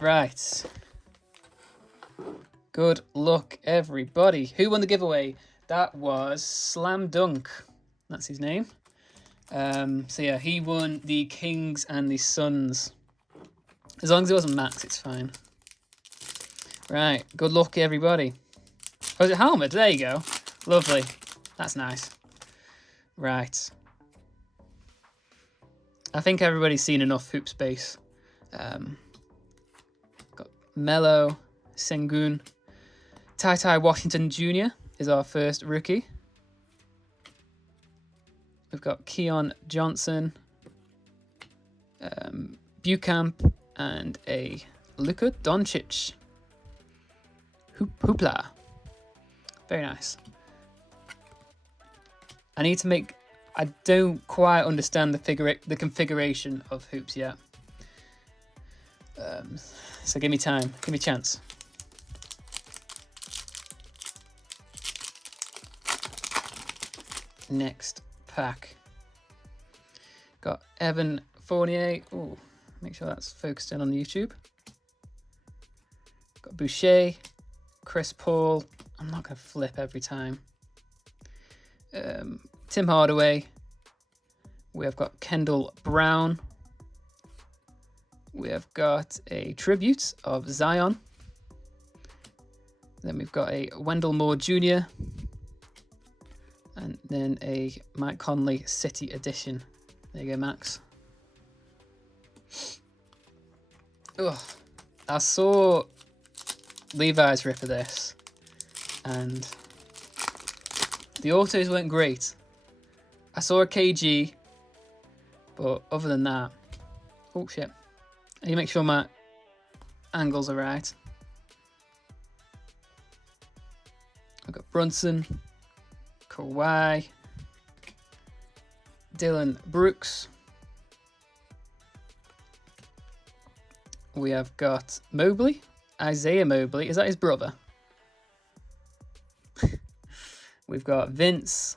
Right. Good luck, everybody. Who won the giveaway? That was Slam Dunk. That's his name. So yeah, he won the Kings and the Suns. As long as it wasn't Max, it's fine. Right. Good luck, everybody. Oh, is it Helmet? There you go. Lovely. That's nice. Right. I think everybody's seen enough Hoop Space. Got Melo, Sengun. Ty Washington Jr. is our first rookie. We've got Keon Johnson, Bucamp, and a Luka Doncic. Hoopla. Very nice. I need to make... I don't quite understand the configuration of hoops yet. So give me time. Give me a chance. Next pack. Got Evan Fournier. Oh, make sure that's focused in on the YouTube. Got Boucher, Chris Paul. I'm not going to flip every time. Tim Hardaway. We have got Kendall Brown. We have got a tribute of Zion. Then we've got a Wendell Moore Jr. And then a Mike Conley City edition. There you go, Max. Ugh. I saw Levi's rip of this, and the autos weren't great. I saw a KG, but other than that, oh shit. I need to make sure my angles are right. I've got Brunson, Kawhi, Dylan Brooks. We have got Mobley, Isaiah Mobley. Is that his brother? We've got Vince.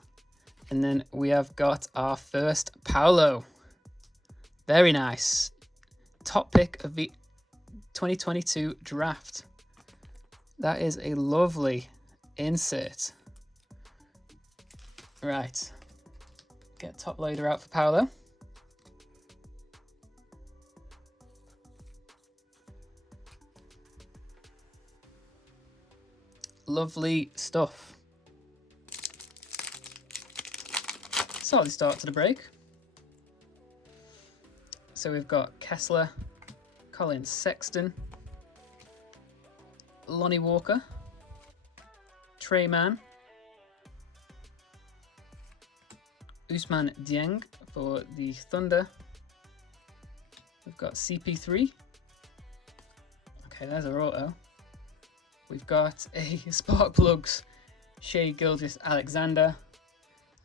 And then we have got our first Paolo. Very nice. Top pick of the 2022 draft. That is a lovely insert. Right. Get top loader out for Paolo. Lovely stuff. Solid start to the break. So we've got Kessler, Colin Sexton, Lonnie Walker, Trey Mann, Ousmane Dieng for the Thunder. We've got CP3. Okay, there's our auto. We've got a Sparkplugs Shea Gilgeous-Alexander.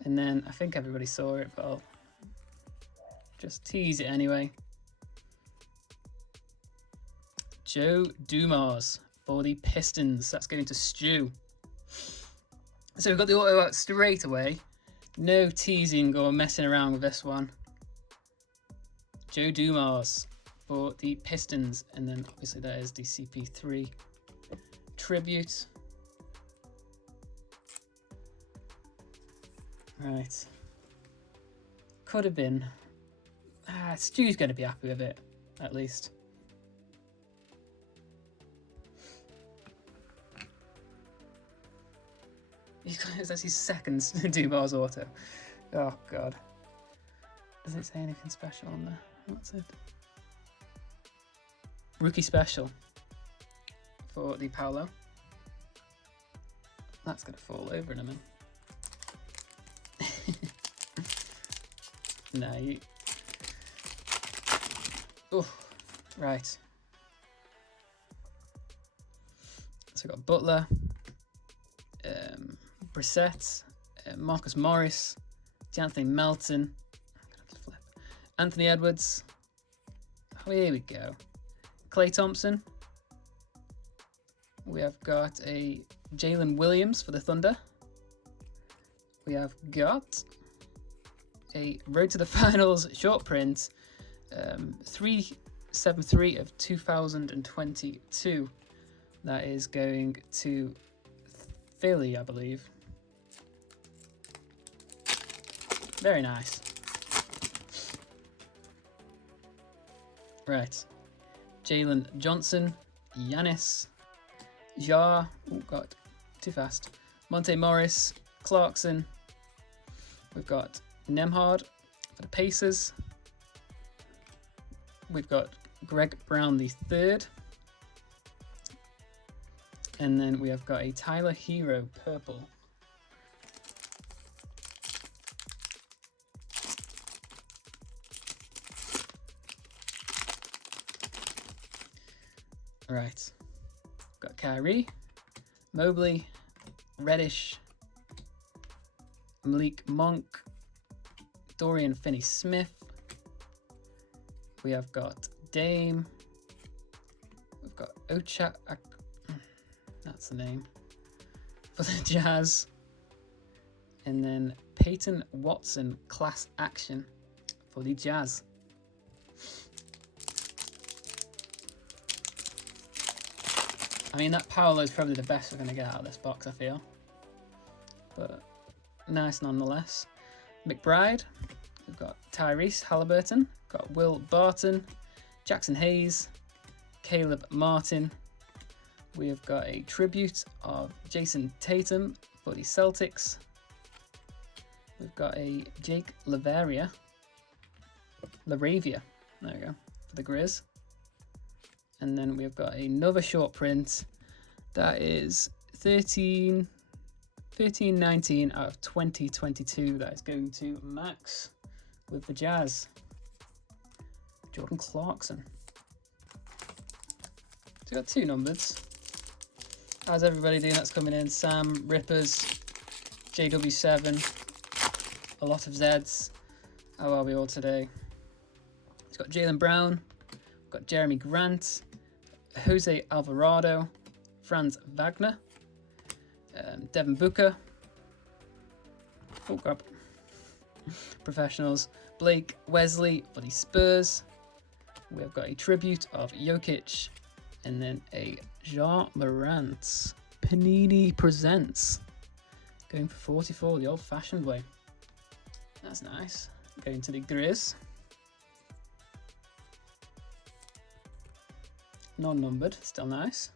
And then I think everybody saw it, but I'll just tease it anyway. Joe Dumars for the Pistons. That's going to Stu. So we've got the auto out straight away. No teasing or messing around with this one. Joe Dumars for the Pistons. And then obviously there is the CP3 tribute. Right. Could have been. Stu's going to be happy with it, at least. That's his second Dumars auto. Oh, God. Does it say anything special on there? What's it? Rookie special for the Paolo. That's going to fall over in a minute. No, you... Oh, right. So we've got Butler, Brissett, Marcus Morris, D'Anthony Melton, Anthony Edwards. Oh, here we go. Klay Thompson. We have got a Jalen Williams for the Thunder. We have got a Road to the Finals short print, 3 7-3 of 2022. That is going to Philly, I believe. Very nice. Right. Jalen Johnson, Giannis, Ja, oh god, too fast. Monte Morris, Clarkson. We've got Nemhard for the Pacers. We've got Greg Brown III. And then we have got a Tyler Hero purple. Right. Got Kyrie, Mobley, Reddish, Malik Monk, Dorian Finney-Smith. We have got Dame. We've got Ocha. That's the name for the Jazz. And then Peyton Watson class action for the Jazz. I mean, that Paolo is probably the best we're going to get out of this box, I feel. But nice nonetheless. McBride. We've got Tyrese Halliburton. Got Will Barton. Jackson Hayes. Caleb Martin. We have got a tribute of Jason Tatum for the Celtics. We've got a Jake Laravia. There we go, for the Grizz. And then we've got another short print that is 13-19 out of 2022. That is going to Max with the Jazz. Jordan Clarkson. So we got 2 numbers. How's everybody doing that's coming in? Sam, Rippers, JW7, a lot of Zeds. How are we all today? It's got Jaylen Brown, got Jeremy Grant, Jose Alvarado, Franz Wagner, Devin Booker, oh crap, Professionals, Blake Wesley for the Spurs. We've got a tribute of Jokic, and then a Ja Morant. Panini Presents. Going for 44 the old-fashioned way. That's nice. Going to the Grizz. Non-numbered, still nice.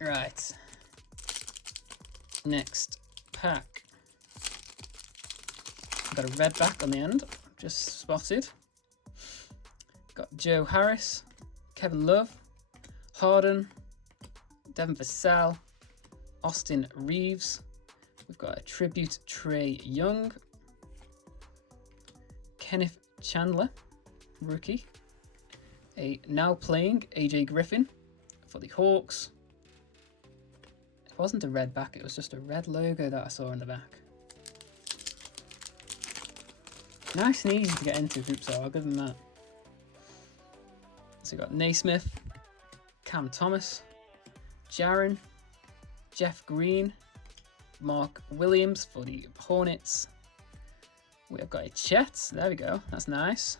Right. Next pack. Got a red back on the end, just spotted. Got Joe Harris, Kevin Love, Harden, Devin Vassell, Austin Reeves. We've got a tribute Trae Young, Kenneth Chandler, rookie. A now playing AJ Griffin for the Hawks. It wasn't a red back, it was just a red logo that I saw in the back. Nice and easy to get into hoops, though, I'll give them that. So we've got Naismith, Cam Thomas, Jaren, Jeff Green, Mark Williams for the Hornets. We've got a Chet, there we go, that's nice.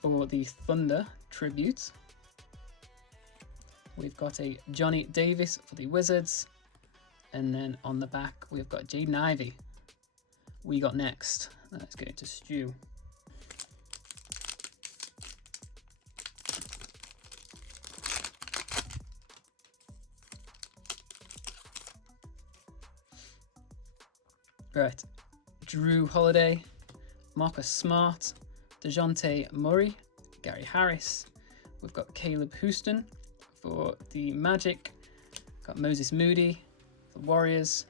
For the Thunder tribute. We've got a Johnny Davis for the Wizards. And then on the back, we've got Jaden Ivey. We got next. That's going to Stu. Right. Drew Holiday, Marcus Smart, DeJounte Murray, Gary Harris. We've got Caleb Houston for the Magic. Got Moses Moody for the Warriors.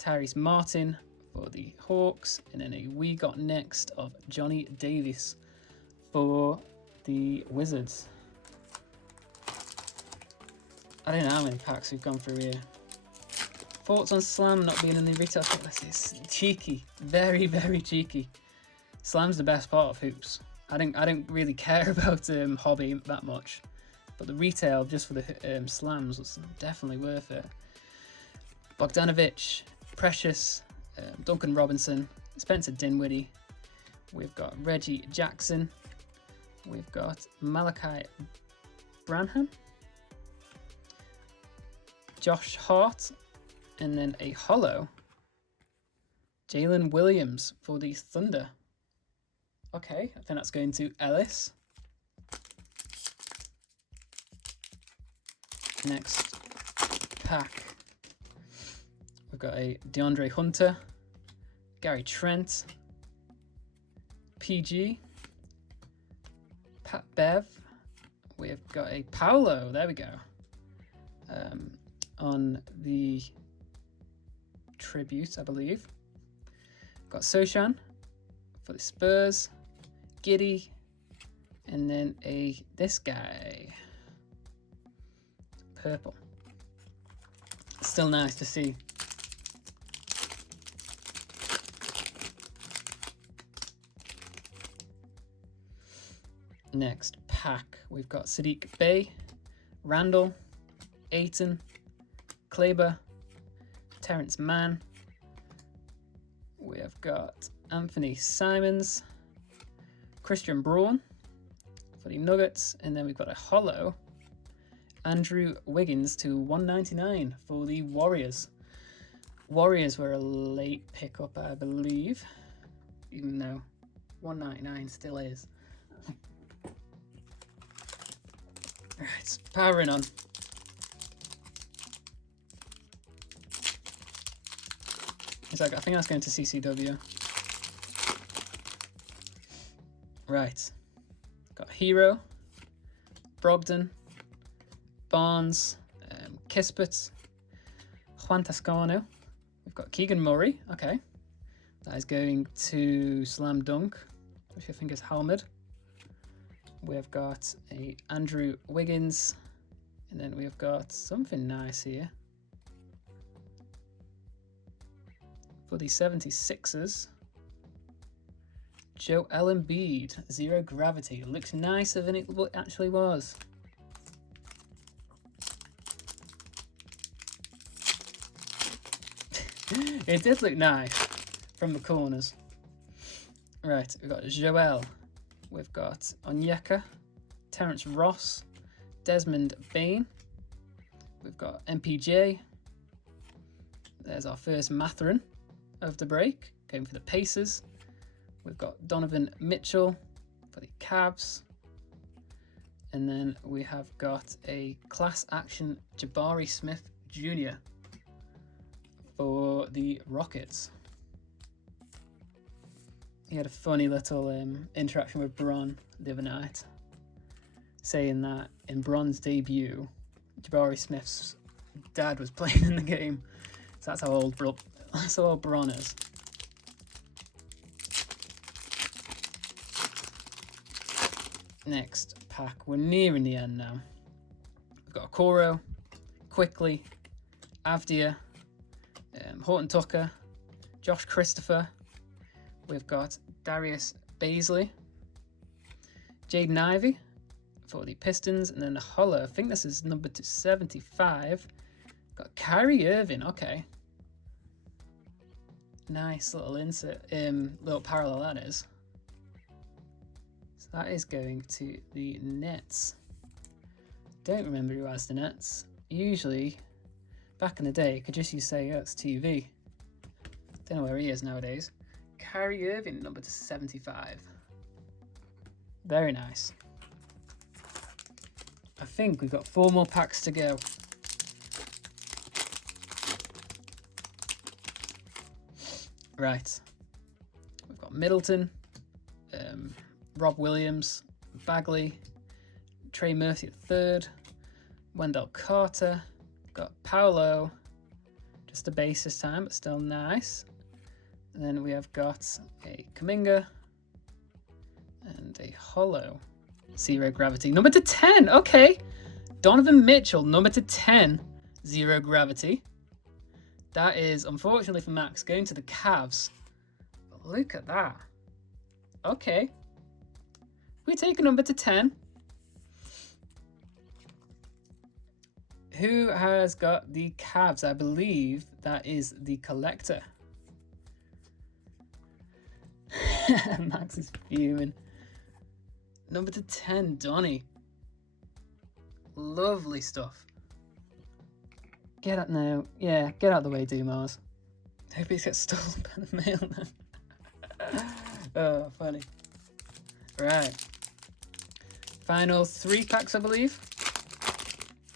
Tyrese Martin for the Hawks. And then a we got next of Johnny Davis for the Wizards. I don't know how many packs we've gone through here. Thoughts on Slam not being in the retail? I think this is cheeky. Very, very cheeky. Slam's the best part of hoops. I don't really care about hobby that much, but the retail just for the slams was definitely worth it. Bogdanovic, Precious, Duncan Robinson, Spencer Dinwiddie, We've got Reggie Jackson. We've got Malachi Branham. Josh Hart. And then a holo. Jalen Williams for the Thunder. Okay, I think that's going to Ellis. Next pack. We've got a DeAndre Hunter. Gary Trent. PG. Pat Bev. We've got a Paolo. There we go. On the tribute, I believe. Got Soshan for the Spurs. Giddy. And then this guy. Purple. Still nice to see. Next pack, we've got Sadiq Bey, Randall, Ayton, Kleber, Terrence Mann. We have got Anthony Simons, Christian Braun for the Nuggets, and then we've got a holo, Andrew Wiggins to 199 for the Warriors. Warriors were a late pickup, I believe, even though 199 still is. Right, powering on. I think that's going to CCW. Right. Got Hero, Brogdon, Barnes, Kispert, Juan Toscano. We've got Keegan Murray. Okay. That is going to Slam Dunk, which I think is Halmid. We've got a Andrew Wiggins, and then we've got something nice here for the 76ers. Joel Embiid, Zero Gravity. Looks nicer than it actually was. It did look nice from the corners. Right, we've got Joel. We've got Onyeka, Terrence Ross, Desmond Bain. We've got MPJ. There's our first Mathurin of the break, going for the Pacers. We've got Donovan Mitchell for the Cavs. And then we have got a class action Jabari Smith Jr. for the Rockets. He had a funny little interaction with Bron the other night, saying that in Bron's debut, Jabari Smith's dad was playing in the game. So that's how old Bron is. Next pack, we're nearing the end now. We've got Okoro, Quickly, Avdia, Horton Tucker, Josh Christopher. We've got Darius Baisley, Jaden Ivey for the Pistons, and then the holo. I think this is number 275. Got Kyrie Irving. Okay, nice little insert, little parallel that is. So that is going to the Nets. Don't remember who has the Nets. Usually, back in the day, could just say, oh, it's TV. Don't know where he is nowadays. Kyrie Irving, number 75. Very nice. I think we've got 4 more packs to go. Right. We've got Middleton, Rob Williams, Bagley, Trey Murphy III, Wendell Carter. Got Paolo, just a base this time, but still nice. And then we have got a Kuminga and a holo. Zero Gravity. Number to 10. Okay. Donovan Mitchell, number to 10. Zero Gravity. That is, unfortunately for Max, going to the Cavs. But look at that. Okay. We take a number to 10. Who has got the Cavs? I believe that is the collector. Max is fuming. Number to 10, Donny. Lovely stuff. Get out now. Yeah, get out of the way, Dumas. Hope he gets stolen by the mailman. Oh, funny. Right. Final 3 packs, I believe.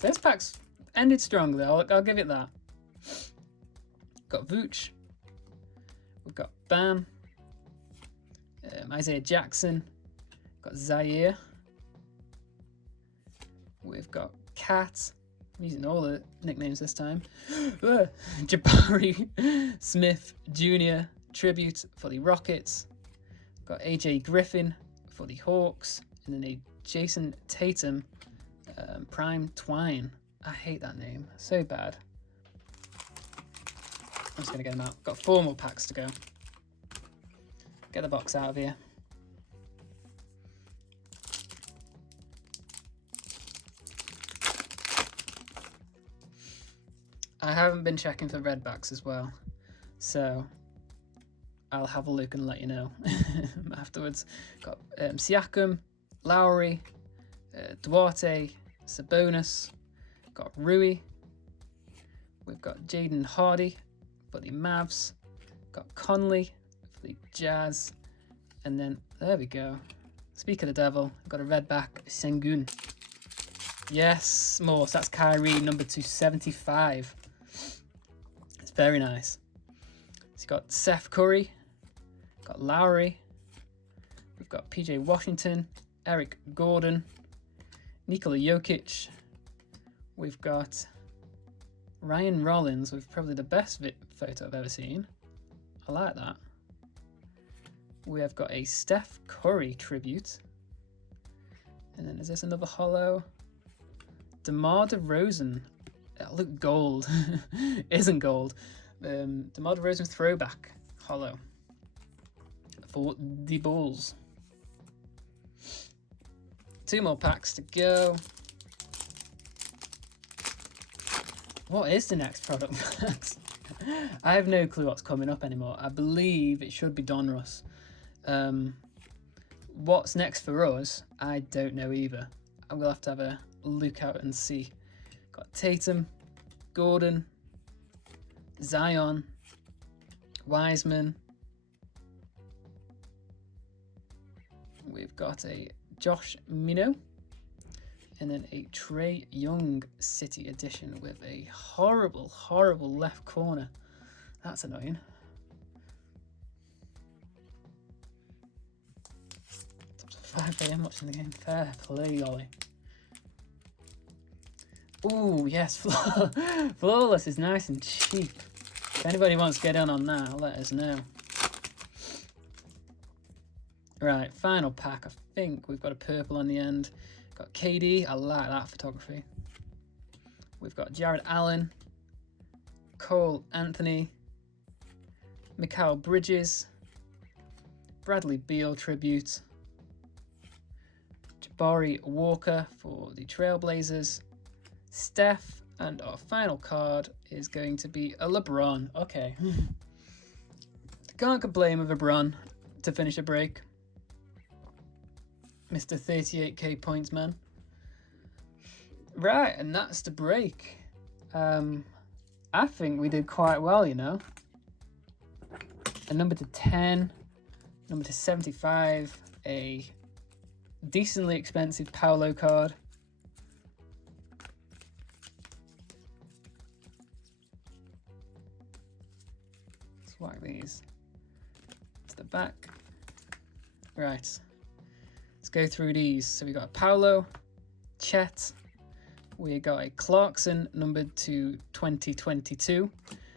This pack's ended strong, though. I'll give it that. Got Vooch. We've got Bam. Isaiah Jackson. Got Zaire. We've got Cat. I'm using all the nicknames this time. Jabari Smith Jr. Tribute for the Rockets. Got AJ Griffin for the Hawks. And then a Jason Tatum Prime Twine. I hate that name. So bad. I'm just going to get them out. Got 4 more packs to go. Get the box out of here. I haven't been checking for red backs as well, so I'll have a look and let you know afterwards. Got Siakam, Lowry, Duarte, Sabonis, got Rui. We've got Jaden Hardy for the Mavs, got Conley for the Jazz, and then there we go. Speak of the devil, I've got a red back, Sengun. Yes, Morse, that's Kyrie, number 275. It's very nice. So you've got Seth Curry, got Lowry, we've got PJ Washington, Eric Gordon, Nikola Jokic, we've got Ryan Rollins with probably the best photo I've ever seen. I like that. We have got a Steph Curry tribute. And then is this another holo? DeMar DeRozan. Look, gold. Isn't gold. DeMar DeRozan throwback holo for the Bulls. 2 more packs to go. What is the next product, Max? I have no clue what's coming up anymore. I believe it should be Donruss. What's next for us, I don't know either. I will have to have a look out and see. Got Tatum, Gordon, Zion, Wiseman. We've got a Josh Mino. And then a Trae Young City edition with a horrible, horrible left corner. That's annoying. It's 5 AM watching the game. Fair play, Ollie. Ooh, yes. Flawless is nice and cheap. If anybody wants to get in on that, let us know. Right, final pack. I think we've got a purple on the end. Got KD, I like that photography. We've got Jared Allen, Cole Anthony, Mikal Bridges, Bradley Beal tribute, Jabari Walker for the Trailblazers, Steph, and our final card is going to be a LeBron. Okay. Can't complain with LeBron to finish a break. Mr. 38k points man. Right, and that's the break. I think we did quite well, you know. A number to 10, number to 75, a decently expensive Paolo card. Let's whack these to the back. Right. Let's go through these. So we got a Paolo, Chet, we got a Clarkson numbered to 2022.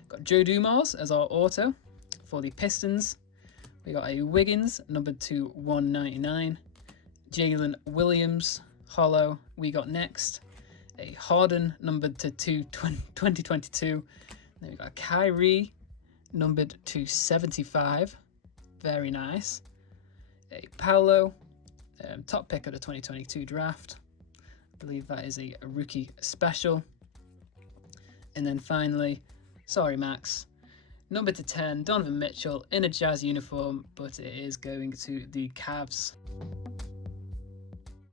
Got Joe Dumars as our auto for the Pistons. We got a Wiggins numbered to 199. Jalen Williams holo we got next. A Harden numbered to 2022. Then we got a Kyrie numbered to 75. Very nice. A Paolo. Top pick of the 2022 draft. I believe that is a rookie special. And then finally, sorry Max, Number /10, Donovan Mitchell in a Jazz uniform, but it is going to the Cavs.